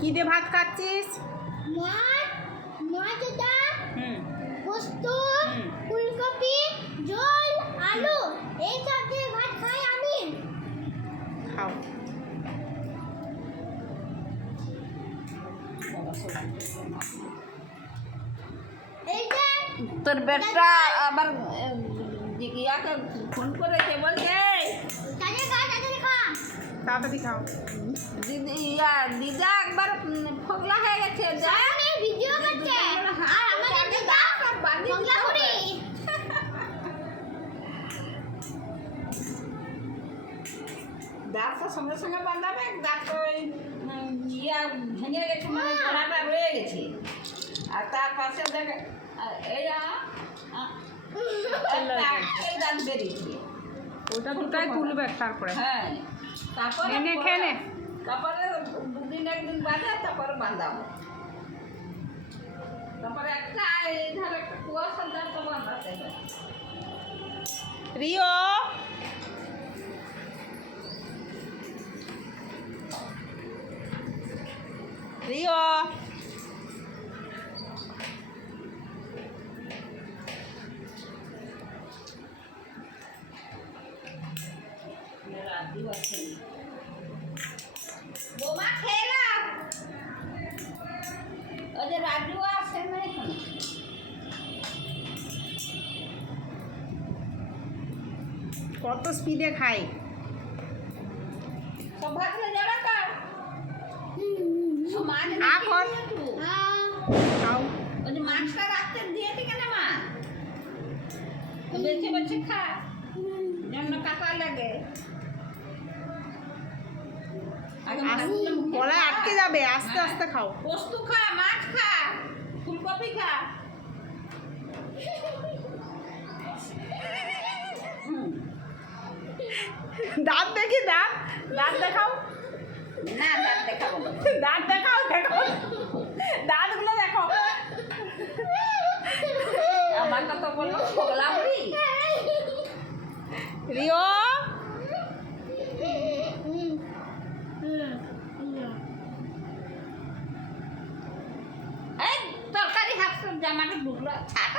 কি দিয়ে ভাত খাচ্ছিস? মাছ, মাছ ডাল, পোস্ত, হুম। ফুলকপি, ঝোল, আলু এই সব দিয়ে ভাত খাই আমি। খাও। এই যে তোর বেটা আবার ইয়াকে ফোন করেছে বলছে তাদের খা তাড়াতাড়ি খাও। দিদা একবার ফোগলা হয়ে গেছে যা আমি ভিডিও করছে আর আমাদের দিদা বাংলা করি। দাঁতটা সঙ্গে সঙ্গে বাঁধাবে, দাঁত ওই ইয়া ভেঙে গেছে, মানে গোড়াটা রয়ে গেছে। আর তার পাশে দেখে এই এই দাঁত বেরিয়েছে। ওটা দুটাই তুলবে তারপরে। হ্যাঁ, তারপরে এনে খেয়ে নে। তারপরে দুদিন একদিন বাদে তারপরে বাঁধাবো। তারপরে একটা এই ধারে একটা কুয়াশার দাঁতটা বাঁধাতে হবে। রিও, রিও, রাজু আছে বোমা খেয়ে নাও। ওই যে রাজু আছে না এখানে। কত স্পিডে খাই। সব ভাতলে যাবে কার মাছ এখন খাও। ওই যে মাছটা রাখতে দিয়েছি কেন মা, বেছে বেছে খা যেন কাটা লাগে। আগে মাছগুলো মুখে গলায় খা। আটকে যাবে, আস্তে হ্যাঁ। আস্তে খাও। পোস্ত খা, মাছ খা, ফুলকপি খা। দাঁত দেখি, দাঁত দাঁত দেখাও, না দাঁত দেখাবো না। দাঁত দেখাও, দেখো দাঁতগুলো দেখো। আমাকে তো বললো ফোগলা বুড়ি। রিও, এই তরকারি হাত জামাটা ঢুকলো ছাড়।